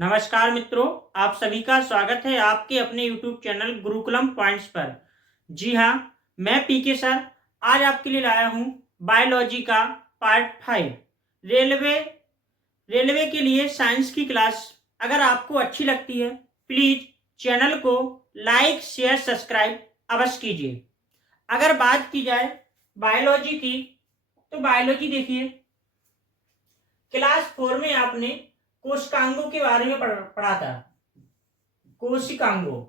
नमस्कार मित्रों, आप सभी का स्वागत है आपके अपने YouTube चैनल गुरुकुलम पॉइंट्स पर। जी हाँ, मैं पीके सर आज आपके लिए लाया हूँ बायोलॉजी का पार्ट 5 रेलवे रेलवे के लिए साइंस की क्लास। अगर आपको अच्छी लगती है प्लीज चैनल को लाइक शेयर सब्सक्राइब अवश्य कीजिए। अगर बात की जाए बायोलॉजी की तो बायोलॉजी देखिए, क्लास 4 में आपने कोशिकांगों के बारे में पढ़ा था। कोशिकांगों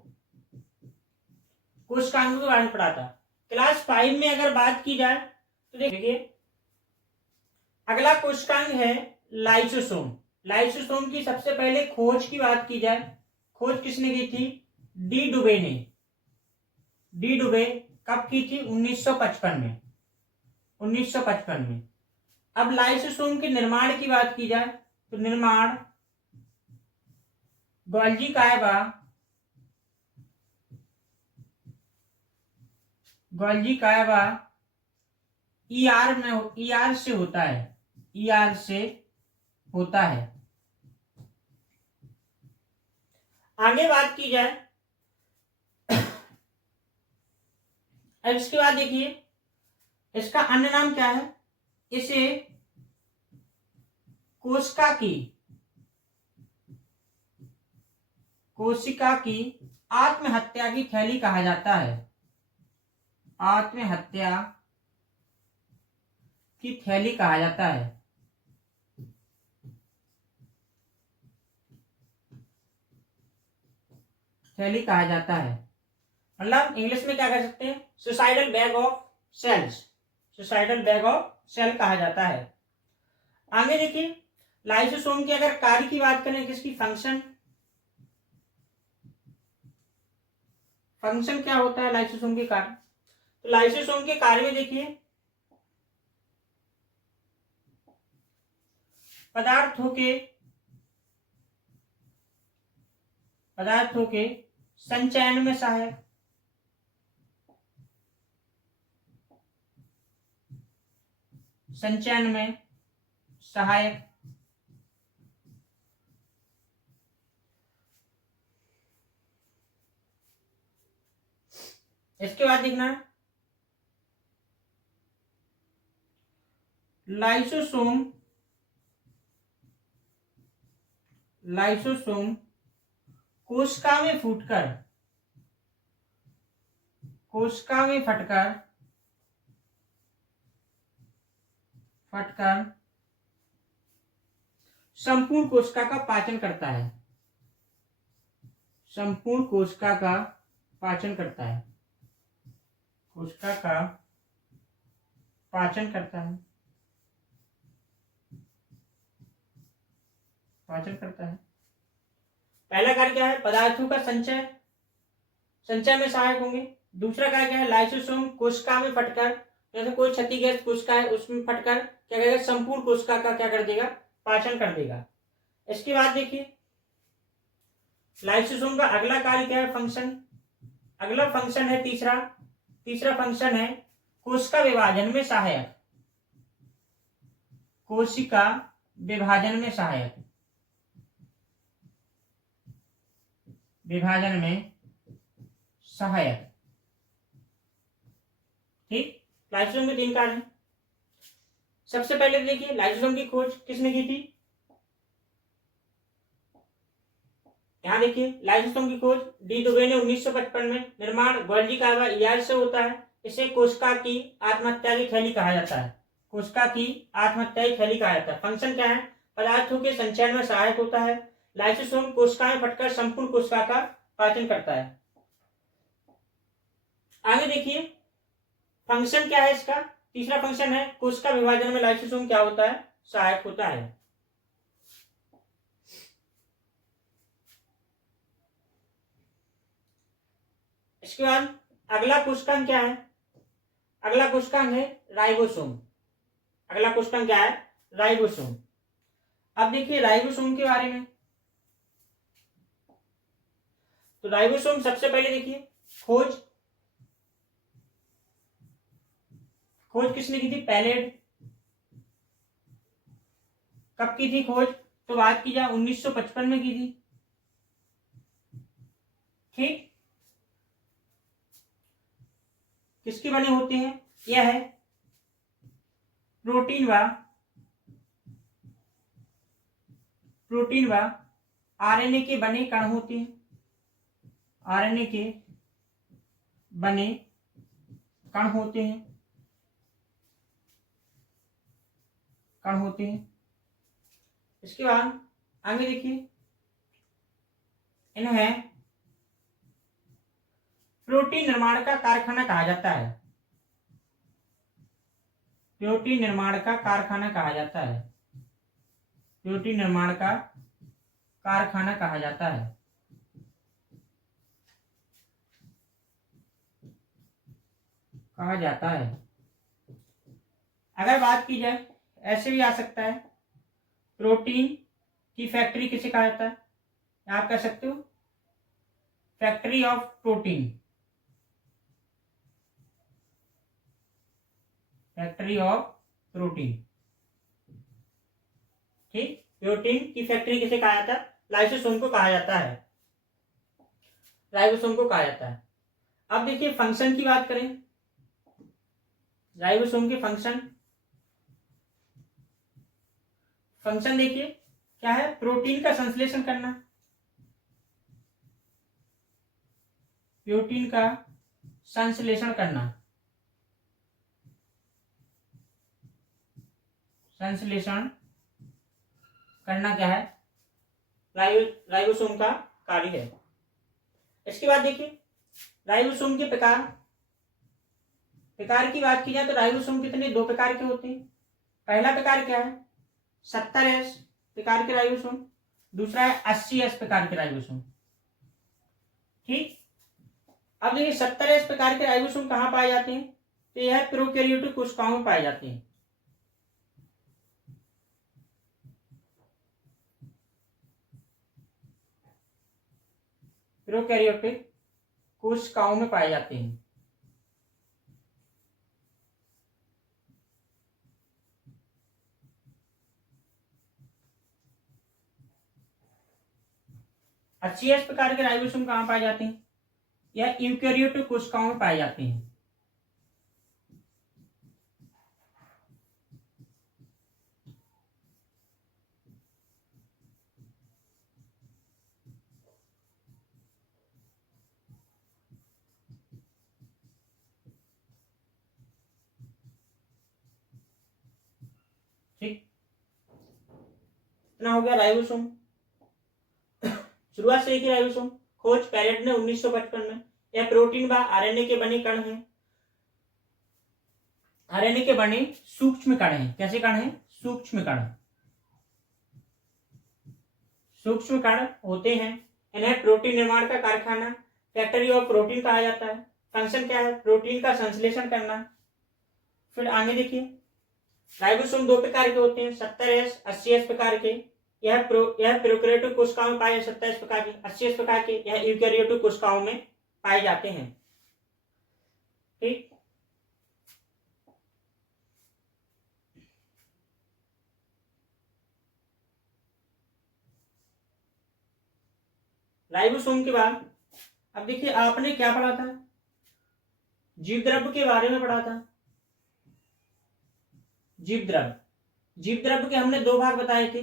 कोशिकांगों के बारे में पढ़ा था। क्लास 5 में अगर बात की जाए तो देखिए, अगला कोशिकांग है लाइसोसोम। लाइसोसोम की सबसे पहले खोज की बात की जाए, खोज किसने की थी? डी डुबे ने। डी डुबे कब की थी? 1955 में। 1955 में। अब लाइसोसोम के निर्माण की बात की जाए तो निर्माण गोल्जी कायबा ईआर से होता है। ईआर से होता है। आगे बात की जाए, अब इसके बाद देखिए, इसका अन्य नाम क्या है? इसे कोशिका की आत्महत्या की थैली कहा जाता है। आत्महत्या की थैली कहा जाता है। थैली कहा जाता है, मतलब इंग्लिश में क्या कह सकते हैं? Suicidal bag of cells. Suicidal bag of cell कहा जाता है। आगे देखिए, लाइसोसोम के अगर कार्य की बात करें, किसकी फंक्शन फंक्शन क्या होता है लाइसोसोम के कार्य? तो लाइसोसोम के कार्य में देखिए, पदार्थों के संचयन में सहायक। संचयन में सहायक। इसके बाद देखना, लाइसोसोम कोशिका में फटकर संपूर्ण कोशिका का पाचन करता है। संपूर्ण कोशिका का पाचन करता है। कोशिका का पाचन करता है। पाचन करता है। पहला कार्य क्या है? पदार्थों का संचय में सहायक होंगे। दूसरा कार्य क्या है? लाइसोसोम कोशिका में फटकर, जैसे कोई क्षतिग्रस्त कोशिका है उसमें फटकर क्या करेगा? संपूर्ण कोशिका का क्या कर देगा? पाचन कर देगा। इसके बाद देखिए, लाइसोसोम का अगला कार्य क्या है? फंक्शन। अगला फंक्शन है तीसरा फंक्शन है कोशिका विभाजन में सहायक। कोशिका विभाजन में सहायक। विभाजन में सहायक। ठीक, लाइसोसोम के 3 कार्य हैं। सबसे पहले देखिए, लाइसोसोम की खोज किसने की थी? यहां देखिए, लाइसोसोम की खोज डी डुबे ने 1955 में। निर्माण गोल्जी कायबा ईआर से होता है। इसे कोशिका की आत्महत्या की थैली कहा जाता है। कोशिका की आत्महत्या की थैली कहा जाता है। फंक्शन क्या है? पदार्थों के संचयन में सहायक होता है। लाइसोसोम कोशिका में फटकर संपूर्ण कोशिका का पाचन करता है। आगे देखिए, फंक्शन क्या है इसका? तीसरा फंक्शन है कोशिका विभाजन में लाइसोसोम क्या होता है? सहायक होता है। इसके बाद अगला कोशिकांग क्या है? अगला कोशिकांग है राइबोसोम। अगला कोशिकांग क्या है? राइबोसोम। अब देखिए राइबोसोम के बारे में, तो राइबोसोम सबसे पहले देखिए, खोज किसने की थी? पैलेड। कब की थी खोज? तो बात की जाए 1955 में की थी। ठीक, किसके बने होते हैं? यह है प्रोटीन व आरएनए के बने कण होते हैं। आरएनए के बने कण होते हैं, कण होते हैं। इसके बाद आगे देखिए, इन्हें प्रोटीन निर्माण का कारखाना कहा जाता है। प्रोटीन निर्माण का कारखाना कहा जाता है। प्रोटीन निर्माण का कारखाना कहा जाता है। कहा जाता है। अगर बात की जाए, ऐसे भी आ सकता है, प्रोटीन की फैक्ट्री किसे कहा जाता है? आप कह सकते हो factory of protein. Factory of protein. ठीक, प्रोटीन की फैक्ट्री किसे कहा जाता है? लाइसोसोम को कहा जाता है। राइबोसोम को कहा जाता है। अब देखिए फंक्शन की बात करें, राइबोसोम के फंक्शन देखिए क्या है? प्रोटीन का संश्लेषण करना। प्रोटीन का संश्लेषण करना। संश्लेषण करना क्या है? राइबोसोम का कार्य है। इसके बाद देखिए राइबोसोम के प्रकार की बात की जाए तो राइबोसोम कितने? 2 प्रकार के होते हैं। पहला प्रकार क्या है? 70S प्रकार के राइबोसोम। दूसरा है 80S प्रकार के राइबोसोम। ठीक, अब देखिए 70S प्रकार के राइबोसोम कहाँ पाए जाते हैं? तो यह प्रोकैरियोटिक कोशिकाओं में पाए जाते हैं। प्रोकैरियोटिक कोशिकाओं में पाए जाते हैं। अच्छी प्रकार के राइबोसोम कहाँ पाए जाते हैं? यह यूकेरियोटिक कोशिकाओं में पाए जाते हैं। ठीक, इतना हो गया राइबोसोम। शुरुआत से एक ही राइबोसोम खोज पैरेट ने 1955 में। यह प्रोटीन व आरएनए के बने कण हैं। आरएनए के बने सूक्ष्म कण हैं। कैसे कण हैं? सूक्ष्म कण। सूक्ष्म कण होते हैं। इन्हें प्रोटीन निर्माण का कारखाना, फैक्ट्री ऑफ प्रोटीन कहा जाता है। फंक्शन क्या है? प्रोटीन का संश्लेषण करना। फिर आगे देखिए, राइबोसोम 2 प्रकार के होते हैं, 70S 80S प्रकार के। यह प्रोकैरियोटिक कोशिकाओं में पाए 70S प्रकार के, 80S प्रकार के यह यूकेरियोटिक कोशिकाओं में पाए जाते हैं। ठीक, राइबोसोम के बाद अब देखिए आपने क्या पढ़ा था? जीवद्रव्य के बारे में पढ़ा था। जीवद्रव्य के हमने 2 भाग बताए थे।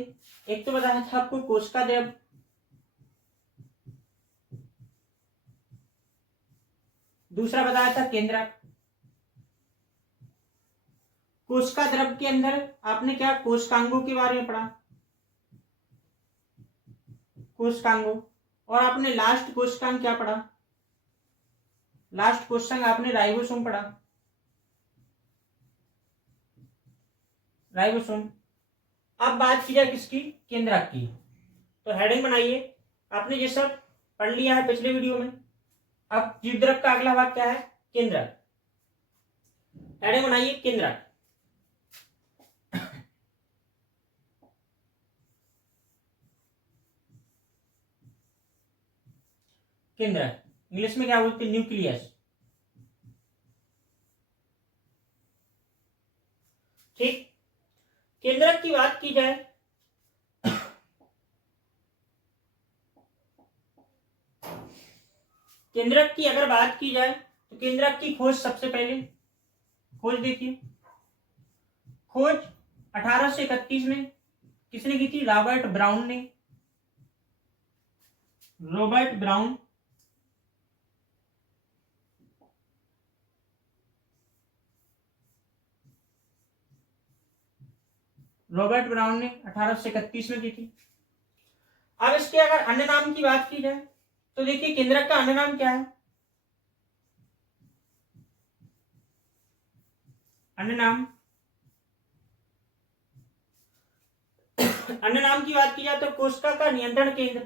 एक तो बताया था आपको कोशिका द्रव्य, दूसरा बताया था केंद्रक। कोशिका द्रव्य के अंदर आपने क्या कोशिकांगों के बारे में पढ़ा? कोशिकांगों। और आपने लास्ट कोशिकांग क्या पढ़ा? लास्ट कोशिकांग आपने राइबोसोम पढ़ा। राइबोसोम। अब बात की जाए किसकी? केंद्रक की। तो हेडिंग बनाइए, आपने ये सब पढ़ लिया है पिछले वीडियो में। अब जीवद्रव्य का अगला भाग क्या है? केंद्रक। हेडिंग बनाइए केंद्रक। केंद्रक इंग्लिश में क्या बोलते हैं? न्यूक्लियस। ठीक, केंद्रक की बात की जाए केंद्रक की अगर बात की जाए तो केंद्रक की खोज सबसे पहले खोज देखिए, खोज 1831 में किसने की थी? रॉबर्ट ब्राउन ने। रॉबर्ट ब्राउन ने 1831 में की थी। अब इसके अगर अन्य नाम की बात की जाए तो देखिए केंद्रक का अन्य नाम क्या है? अन्य नाम अन्य नाम की बात की जाए तो कोशिका का नियंत्रण केंद्र,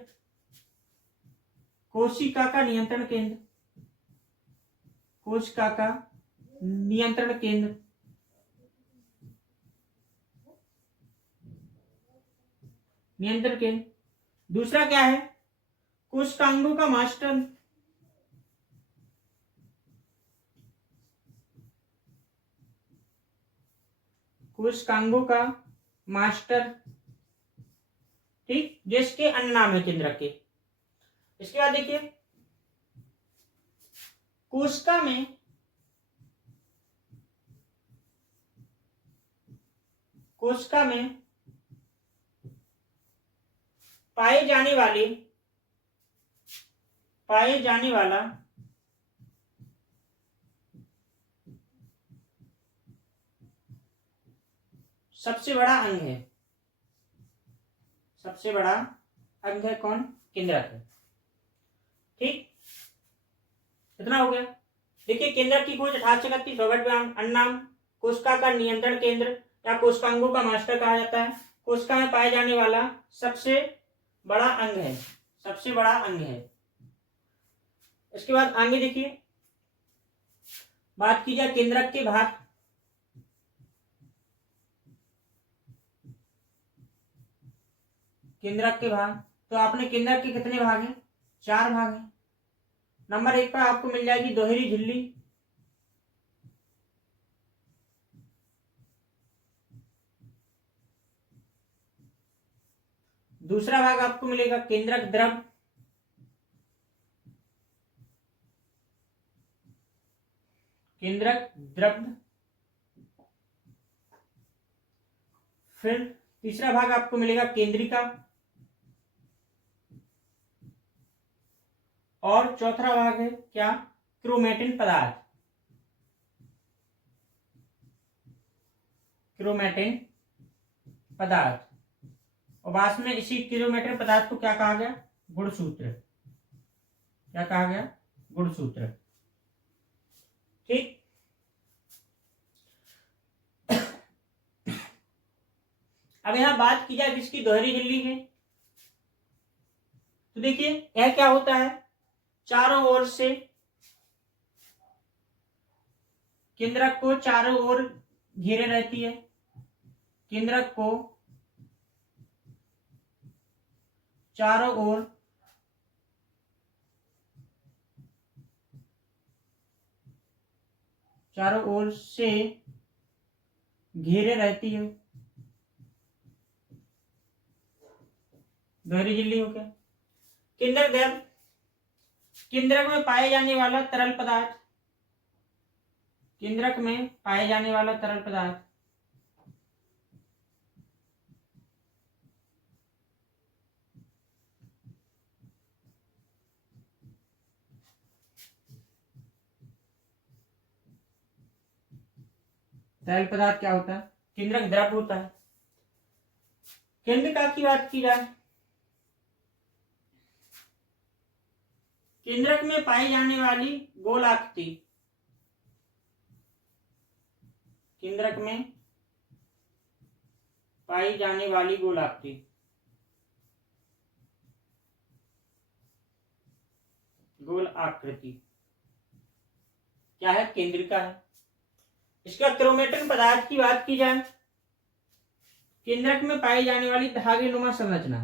कोशिका का नियंत्रण केंद्र, कोशिका का नियंत्रण केंद्र, नियंत्रण केंद्र। दूसरा क्या है? कोशिकांगों का मास्टर, कोशिकांगों का मास्टर, ठीक, जिसके अन्य नाम है केंद्रक के। इसके बाद देखिए कोशिका में पाए जाने वाला सबसे बड़ा अंग है, सबसे बड़ा अंग है कौन? केंद्रक है। ठीक, इतना हो गया। देखिए केंद्रक की खोज 1831 रॉबर्ट ब्राउन। अन्य नाम कोशिका का नियंत्रण केंद्र या कोशिकांगों का मास्टर कहा जाता है। कोशिका में पाए जाने वाला सबसे बड़ा अंग है, सबसे बड़ा अंग है। इसके बाद आगे देखिए बात की जाए केंद्रक के भाग, केंद्रक के भाग तो आपने केंद्रक के कितने भाग हैं? 4 भाग हैं। नंबर 1 पर आपको मिल जाएगी दोहरी झिल्ली, दूसरा भाग आपको मिलेगा केंद्रक द्रव, केंद्रक द्रव, फिर तीसरा भाग आपको मिलेगा केंद्रिका, और चौथा भाग है क्या? क्रोमेटिन पदार्थ, क्रोमेटिन पदार्थ। और बाद में इसी क्रोमेटिन पदार्थ को क्या कहा गया? गुणसूत्र। क्या कहा गया? गुणसूत्र। ठीक, अब यहां बात की जाए किसकी? दोहरी झिल्ली की। तो देखिए यह क्या होता है? चारों ओर से केंद्रक को चारों ओर घेरे रहती है, केंद्रक को चारों ओर से घेरे रहती है, दोहरी झिल्ली हो गया। केंद्रक द्रव, केंद्रक में पाए जाने वाला तरल पदार्थ, केंद्रक में पाए जाने वाला तरल पदार्थ, तरल पदार्थ क्या होता है? केंद्रक द्रव होता है। केंद्रिका की बात की जाए, केंद्रक में पाई जाने वाली गोलाकृति, केंद्रक में पाई जाने वाली गोलाकृति, गोल आकृति क्या है? केंद्रिका है। इसका क्रोमेटिन पदार्थ की बात की जाए, केंद्रक में पाई जाने वाली धागे नुमा संरचना,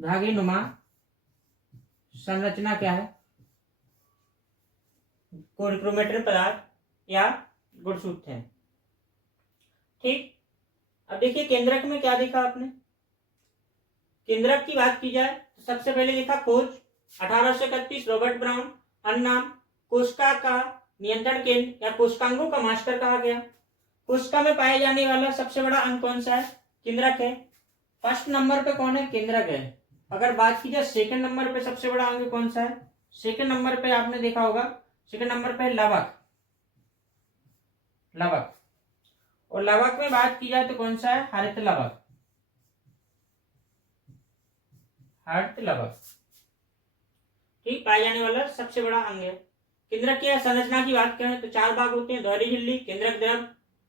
धागे नुमा संरचना क्या है? क्रोमेटिन पदार्थ या गुणसूत्र है। ठीक, अब देखिए केंद्रक में क्या देखा आपने? केंद्रक की बात की जाए तो सबसे पहले लिखा खोज 1831 रॉबर्ट ब्राउन। अन्नाम कोशिका का नियंत्रण केंद्र या कोशिकांगों का मास्टर कहा गया। कोशिका में पाए जाने वाला सबसे बड़ा अंग कौन सा है? केंद्रक है। फर्स्ट नंबर पे कौन है? केंद्रक है। अगर बात की जाए सेकंड नंबर पे सबसे बड़ा अंग कौन सा है? सेकंड नंबर पे आपने देखा होगा, सेकंड नंबर पे लवक। लवक, और लवक में बात की जाए तो कौन सा है? हरित लवक। हरित लवक ठीक पाए जाने वाला सबसे बड़ा अंग है। केंद्रक की संरचना की बात करें तो 4 भाग होते हैं, दोहरी झिल्ली, केंद्रक द्रव,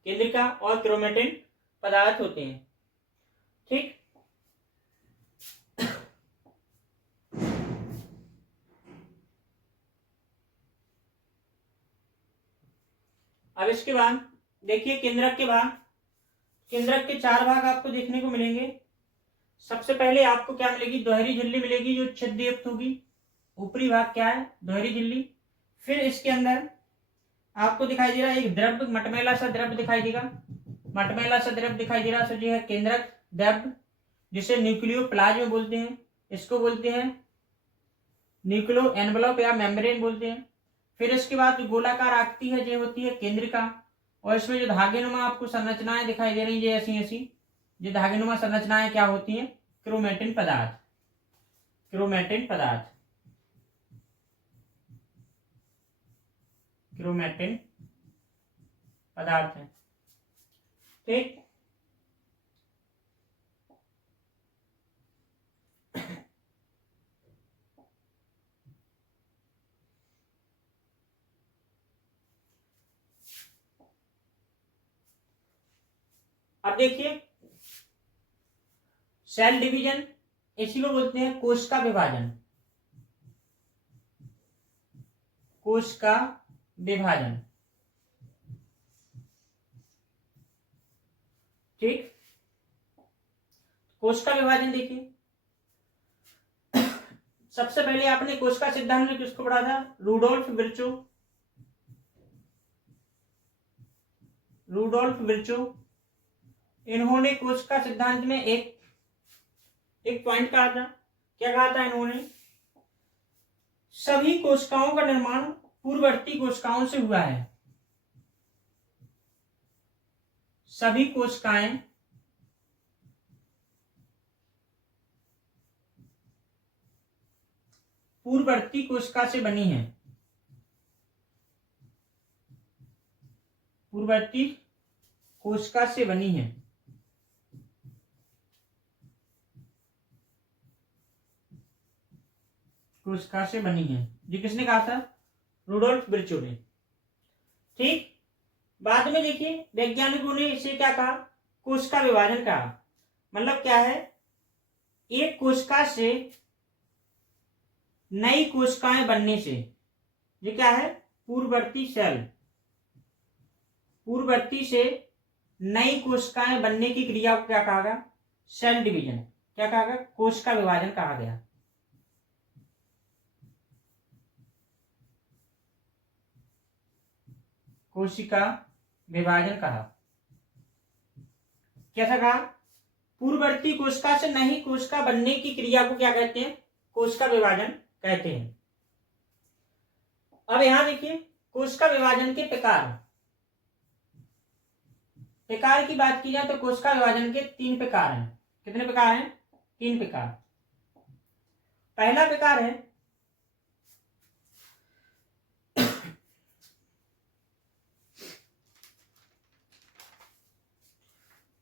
केंद्रिका और क्रोमेटिन पदार्थ होते हैं। ठीक, अब इसके बाद देखिए केंद्रक के बाद, केंद्रक के 4 भाग आपको देखने को मिलेंगे। सबसे पहले आपको क्या मिलेगी? दोहरी झिल्ली मिलेगी जो छिद्रयुक्त होगी। ऊपरी भाग क्या है? दोहरी झिल्ली। फिर इसके अंदर आपको दिखाई दे रहा है एक द्रव, मटमैला सा द्रव दिखाई देगा। मटमैला सा द्रव दिखाई दे रहा है, जो है केंद्रक द्रव, जिसे न्यूक्लियोप्लाज्म बोलते हैं। इसको बोलते हैं न्यूक्लियो एनवलप या मेम्ब्रेन बोलते हैं। फिर इसके बाद जो गोलाकार आकृति है जो होती है केंद्रिका, और इसमें जो धागेनुमा आपको संरचनाएं दिखाई दे रही है ऐसी ऐसी, जो धागेनुमा संरचनाएं क्या होती हैं? क्रोमेटिन पदार्थ। क्रोमेटिन पदार्थ, क्रोमेटिन पदार्थ है। ठीक, अब देखिए सेल डिवीजन, इसी को बोलते हैं कोश का विभाजन। कोश का विभाजन। ठीक, कोश का विभाजन देखिए, सबसे पहले आपने कोश का सिद्धांत में किसको पढ़ा था? Rudolph Virchow. रूडोल्फ विर्चो, इन्होंने कोश का सिद्धांत में एक पॉइंट कहा था। क्या कहा था इन्होंने? सभी कोशिकाओं का निर्माण पूर्ववर्ती कोशिकाओं से हुआ है। सभी कोशिकाएं पूर्ववर्ती कोशिका से बनी हैं। पूर्ववर्ती कोशिका से बनी है। कोशिका से बनी है, ये किसने कहा था? रूडोल्फ विर्चो ने। ठीक, बाद में देखिए वैज्ञानिकों ने इसे क्या कहा? कोशिका विभाजन कहा। मतलब क्या है? एक कोशिका से नई कोशिकाएं बनने से, ये क्या है? पूर्ववर्ती सेल, पूर्ववर्ती से नई कोशिकाएं बनने की क्रिया को क्या कहा गया? Cell division. क्या कहा गया? कोशिका विभाजन कहा गया। कोशिका विभाजन कहा। कैसा कहा? पूर्ववर्ती कोशिका से नई कोशिका बनने की क्रिया को क्या कहते हैं? कोशिका विभाजन कहते हैं। अब यहां देखिए कोशिका विभाजन के प्रकार। प्रकार की बात की जाए तो कोशिका विभाजन के 3 प्रकार हैं। कितने प्रकार हैं? 3 प्रकार। पहला प्रकार है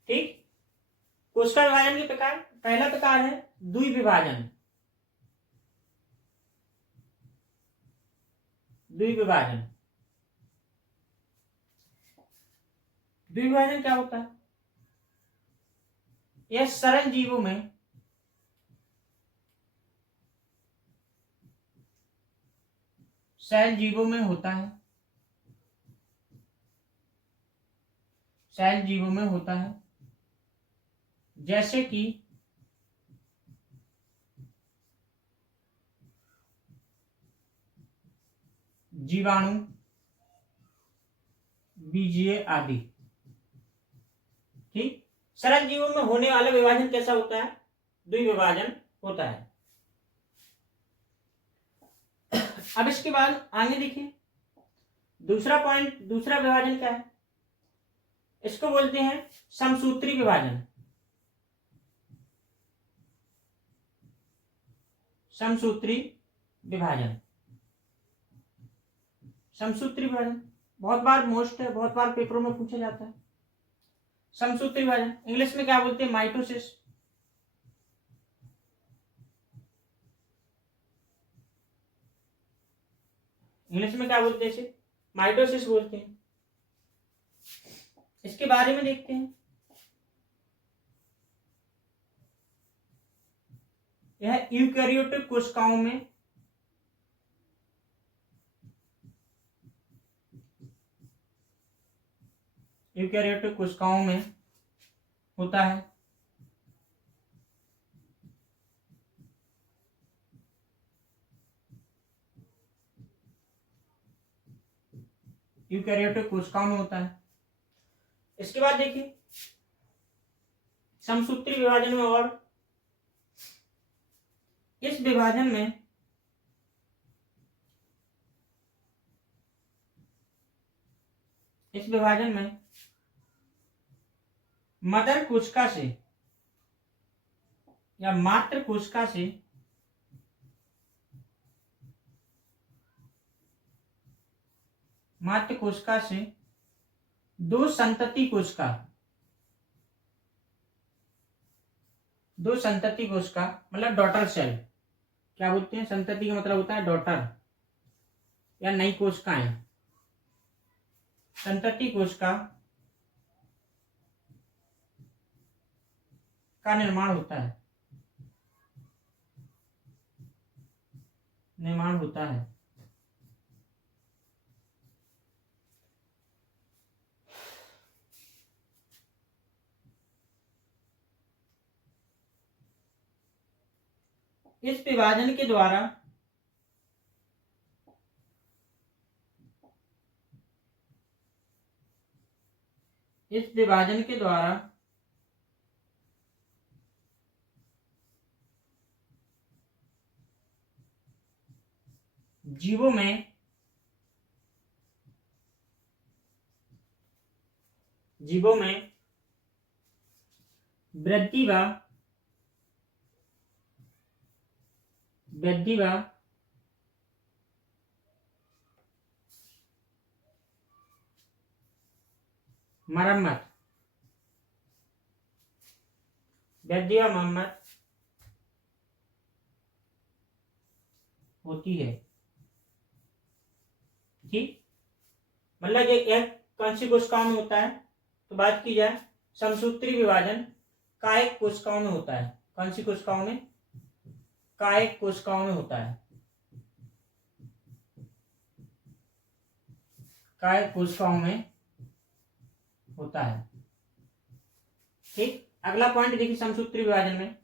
ठीक, कोशिका विभाजन के प्रकार, पहला प्रकार है द्विविभाजन। द्विविभाजन, द्विविभाजन क्या होता है? यह सरल जीवों में सेल जीवों में होता है। सेल जीवों में होता है, जैसे कि जीवाणु, बीजीय आदि। ठीक, सरल जीवों में होने वाला विभाजन कैसा होता है? द्विविभाजन होता है। अब इसके बाद आगे देखिए, दूसरा पॉइंट, दूसरा विभाजन क्या है, इसको बोलते हैं समसूत्री विभाजन। समसूत्री विभाजन, समसूत्री विभाजन बहुत बार मोस्ट है, बहुत बार पेपरों में पूछा जाता है। समसूत्री विभाजन इंग्लिश में क्या बोलते हैं, माइटोसिस। इंग्लिश में क्या बोलते हैं इसे, माइटोसिस बोलते हैं। इसके बारे में देखते हैं। यह यूकैरियोटिक कोशिकाओं में यूकैरियोटिक कोशिकाओं में होता है। यूकैरियोटिक कोशिकाओं में होता है। इसके बाद देखिए समसूत्री विभाजन में, और इस विभाजन में मदर कोशिका से या मातृ कोशिका से दो संतति कोशिका मतलब डॉटर सेल, क्या बोलते हैं, संतति का मतलब होता है डॉटर या नई कोशिकाएं। संतति कोशिका का निर्माण होता है। इस विभाजन के द्वारा जीवों में वृद्धि व मरम्मत होती है। ठीक, मतलब ये कौन सी कोशिकाओं में होता है, तो बात की जाए समसूत्री विभाजन कायिक कोशिकाओं में होता है। कौन सी कोशिकाओं में, कायिक कोशिकाओं में होता है। कायिक कोशिकाओं में होता है। ठीक, अगला पॉइंट देखिए समसूत्री विभाजन में।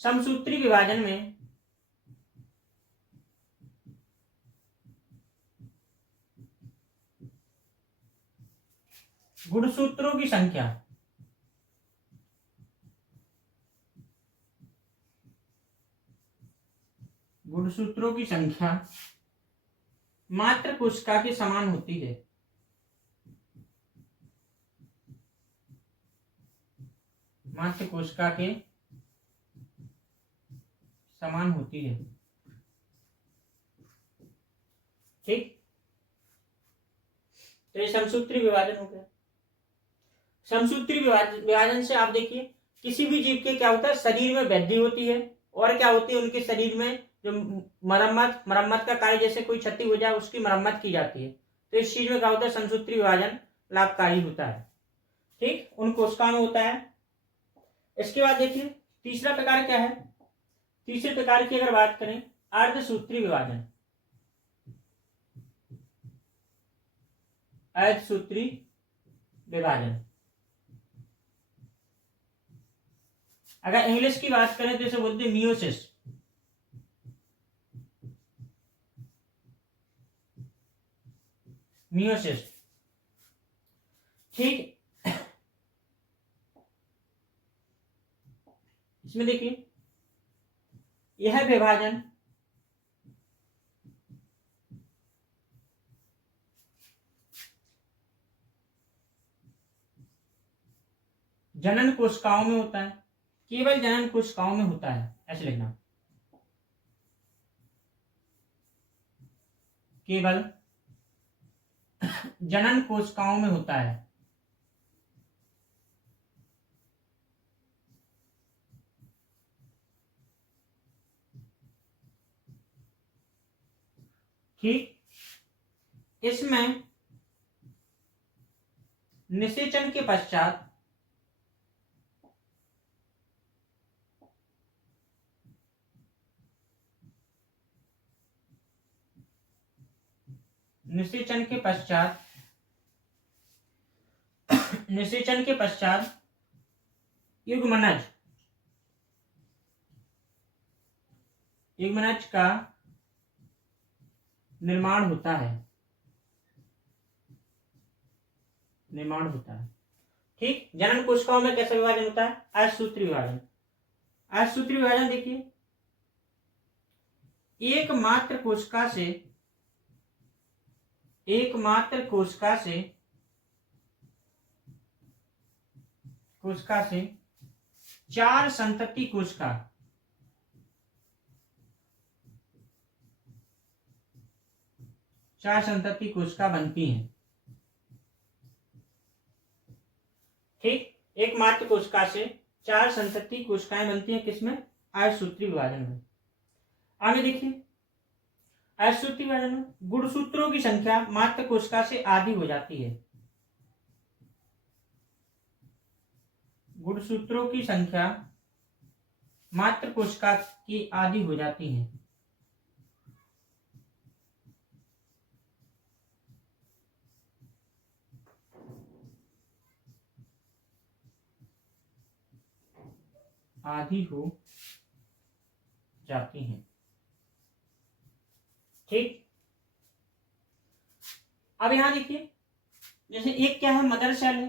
समसूत्री विभाजन में गुणसूत्रों की संख्या मात्र कोशिका के समान होती है। मात्र कोशिका के समान होती है। ठीक, तो ये समसूत्री विभाजन हो गया। समसूत्री विभाजन से आप देखिए किसी भी जीव के क्या होता है, शरीर में वृद्धि होती है, और क्या होती है, उनके शरीर में जो मरम्मत का कार्य, जैसे कोई क्षति हो जाए उसकी मरम्मत की जाती है। तो इस चीज में क्या होता है, समसूत्री विभाजन लाभकारी होता है। ठीक, उन कोशिकाओं में होता है। इसके बाद देखिए तीसरा प्रकार क्या है। तीसरे प्रकार की अगर बात करें, अर्धसूत्री विभाजन। अर्धसूत्री विभाजन, अगर इंग्लिश की बात करें तो इसे बोलते हैं मियोसिस। मियोसिस, ठीक, इसमें देखिए यह विभाजन जनन कोशिकाओं में होता है, केवल जनन कोशिकाओं में होता है, ऐसे लिखना, केवल जनन कोशिकाओं में होता है। ठीक, इसमें निषेचन के पश्चात निषेचन के पश्चात निषेचन के पश्चात युग्मनज युग्मनज का निर्माण होता है, निर्माण होता है। ठीक, जनन कोशिकाओं में कैसा विभाजन होता है? असूत्री विभाजन। असूत्री विभाजन देखिए, एकमात्र कोशिका से चार संतति कोशिका बनती हैं। ठीक, एकमात्र कोशिका से चार संतति कोशिकाएं बनती हैं, किसमें? असूत्री विभाजन में। आगे देखिए, असूत्री विभाजन में गुणसूत्रों की संख्या मात्र कोशिका से आधी हो जाती है। गुणसूत्रों की संख्या मात्र कोशिका की आधी हो जाती है। आधी हो जाती हैं। ठीक, अब यहां देखिए, जैसे एक क्या है, मदर सेल है।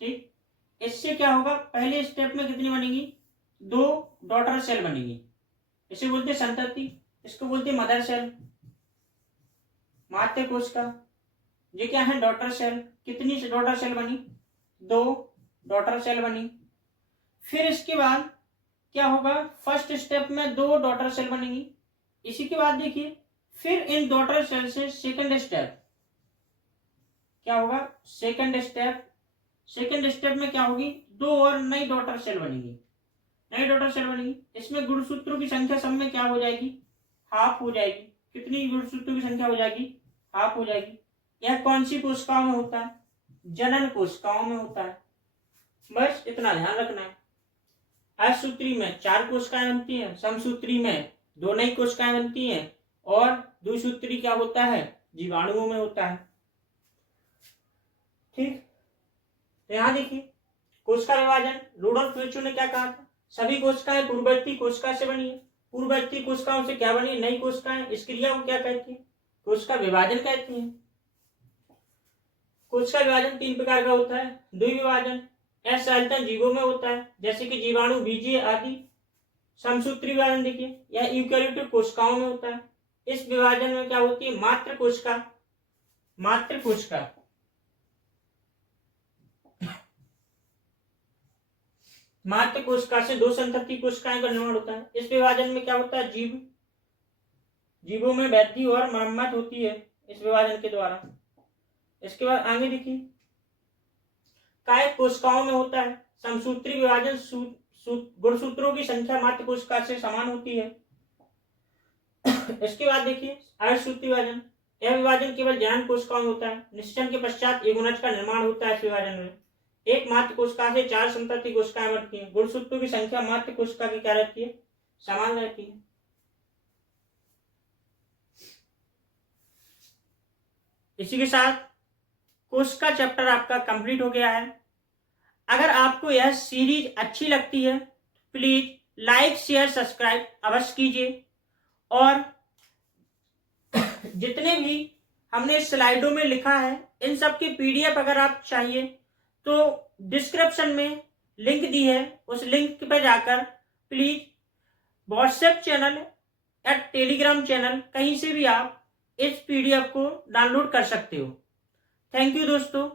ठीक, इससे क्या होगा, पहले स्टेप में कितनी बनेगी? 2 डॉटर सेल बनेगी। इसे बोलते हैं संतति, इसको बोलते हैं मदर सेल, मात्र कोशिका। ये क्या है? Daughter cell. कितनी डॉटर सेल बनी? 2 डॉटर सेल बनी। फिर इसके बाद क्या होगा, फर्स्ट स्टेप में 2 डॉटर सेल बनेगी। इसी के बाद देखिए, फिर इन डॉटर सेल से सेकंड स्टेप क्या होगा? सेकंड स्टेप में क्या होगी? 2 और नई डॉटर सेल बनेगी। इसमें गुणसूत्रों की संख्या सब में क्या हो जाएगी? हाफ हो जाएगी। कितनी गुणसूत्रों की संख्या हो जाएगी? हाफ हो जाएगी। यह कौन सी कोशिकाओं में होता है? जनन कोशिकाओं में होता है। बस इतना ध्यान रखना है। असूत्री में 4 कोशिकाएं बनती हैं, समसूत्री में 2 नई कोशिकाएं बनती हैं, और द्विसूत्री क्या होता है? जीवाणुओं में होता है। ठीक, तो यहां देखिए, कोशिका विभाजन, रुडोल्फ विर्चो ने क्या कहा था? सभी कोशिकाएं पूर्ववर्ती कोशिका से बनी है। पूर्ववर्ती कोशिकाओं से क्या बनी? नई कोशिकाएं। इस क्रिया को क्या कहती है? कोशिका विभाजन कहती हैं। कोशिका विभाजन 3 प्रकार का होता है। द्विविभाजन असाधारण जीवों में होता है, जैसे कि जीवाणु, बीजीय आदि। समसूत्री विभाजन देखिए, यह यूकेरियोटिक कोशिकाओं में होता है। इस विभाजन में क्या होती है? मात्र कोशिका से 2 संतति कोशिकाएं का निर्माण होता है। इस विभाजन में क्या होता है? जीवों में वृद्धि और मरम्मत होती है इस विभाजन के द्वारा। इसके बाद आगे देखिए, कायिक कोशिकाओं में होता है। समसूत्री विभाजन गुणसूत्रों की संख्या मात्र कोशिका से समान होती है। इसके बाद देखिए, अर्धसूत्री विभाजन, यह विभाजन केवल जनन कोशिकाओं में होता है। निषेचन के पश्चात युग्मनज का निर्माण होता है। इस विभाजन में एक मात्र कोशिका से 4 संतति कोशिकाएं बनती हैं। गुणसूत्रों की संख्या मात्र कोशिका की क्या रहती है? समान रहती है। इसी के साथ कोशिका चैप्टर आपका कंप्लीट हो गया है। अगर आपको यह सीरीज अच्छी लगती है तो प्लीज लाइक, शेयर, सब्सक्राइब अवश्य कीजिए। और जितने भी हमने स्लाइडों में लिखा है, इन सब की पीडीएफ अगर आप चाहिए तो डिस्क्रिप्शन में लिंक दी है, उस लिंक पर जाकर प्लीज व्हाट्सएप चैनल या टेलीग्राम चैनल कहीं से भी आप इस पीडीएफ को डाउनलोड कर सकते हो। थैंक यू दोस्तों।